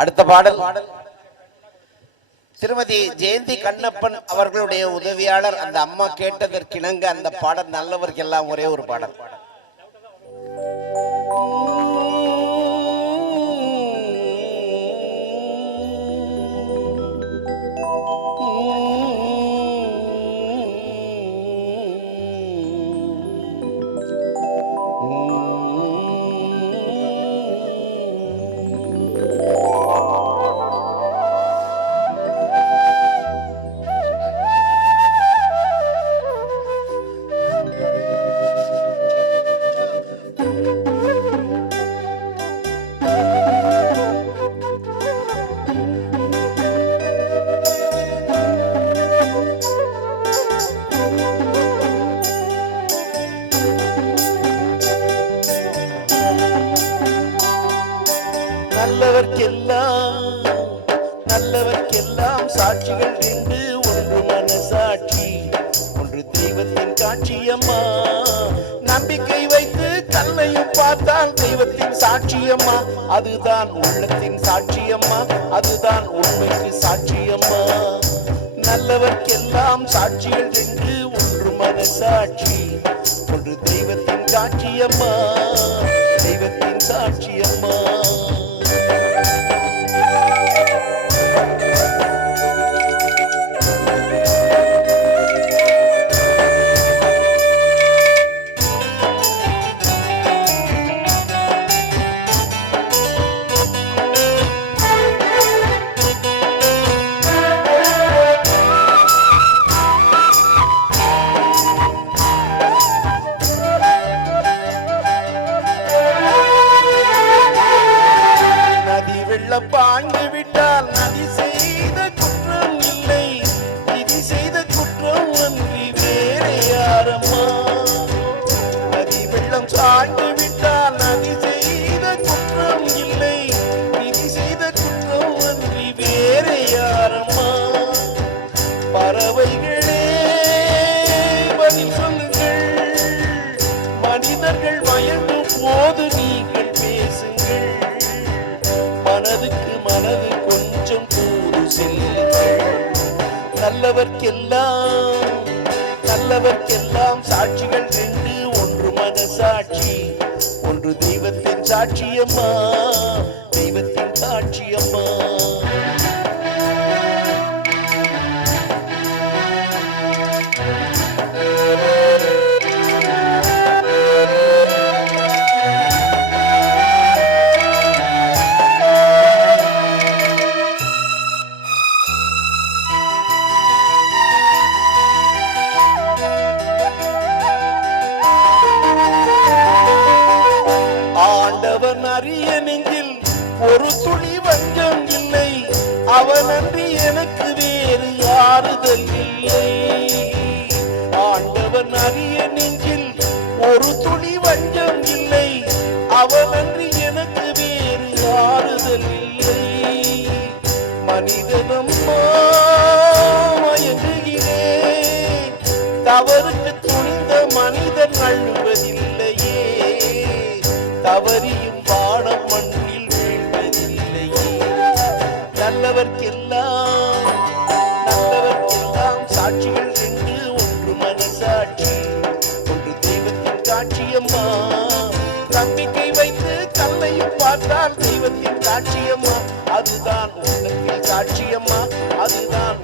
அடுத்த பாடல் திருமதி ஜெயந்தி கண்ணப்பன் அவர்களுடைய உதவியாளர். அந்த அம்மா கேட்டதற்கிணங்க அந்த பாடல் நல்லவர்க்கெல்லாம் ஒரே ஒரு பாடல். நல்லவர்க்கெல்லாம் சாட்சிகள் ரெண்டு, ஒன்று மனசாட்சி, ஒன்று தெய்வத்தின் காட்சியம்மா. நம்பிக்கை வைத்து கல்லையும் பார்த்தால் தெய்வத்தின் சாட்சியம்மா, அதுதான் உள்ளத்தின் சாட்சியம்மா, அதுதான் உண்மைக்கு சாட்சியம்மா. நல்லவர்க்கெல்லாம் சாட்சிகள் ரெண்டு, ஒன்று மனசாட்சி, ஒன்று தெய்வத்தின் காட்சியம்மா, தெய்வத்தின் சாட்சியம்மா. பாய்ந்து விட்டால் நதி செய்த குற்றம் இல்லை, விதி செய்த குற்றம் அன்றி வேறு யாரம்மா. நதி வெள்ளம் சாய்ந்து விட்டால் நதி செய்த குற்றம் இல்லை, விதி செய்த குற்றம் அன்றி வேறு யாரம்மா. பறவைகளே பதில் சொல்லுங்கள், மனிதர்கள் மயங்கும் போது நீங்கள் பேசுங்கள், மனதுக்கு மனது கொஞ்சம் கூறு செல்லுங்கள். நல்லவர்க்கெல்லாம் சாட்சிகள் ரெண்டு, ஒன்று மனசாட்சி, ஒன்று தெய்வத்தின் சாட்சியம்மா, தெய்வத்தின் சாட்சியம்மா. ஆண்டவன் அறிய நெஞ்சில் ஒரு துளி வஞ்சம் இல்லை, அவன் அன்றி எனக்கு வேறு ஆறுதல் இல்லை. ஆண்டவன் அறிய நெஞ்சில் ஒரு துளி வஞ்சம் இல்லை, அவன் அன்றி எனக்கு வேறு ஆறுதல் இல்லை. மனிதனம்மா மயங்குகிறேன், தவறுக்கு துணிந்த மனிதன் அழுவதில்லையே, தவறியும் பாடம் மண்ணில் வீழ்வதில்லையே. நல்லவர்க்கெல்லாம் சாட்சிகள் ரெண்டு, ஒன்று மனசாட்சி, ஒன்று தெய்வத்தின் காட்சியம்மா. நம்பிக்கை வைத்து கல்லையும் பார்த்தால் தெய்வத்தின் காட்சியம்மா, அதுதான் உள்ளத்தின் சாட்சியம்மா, அதுதான்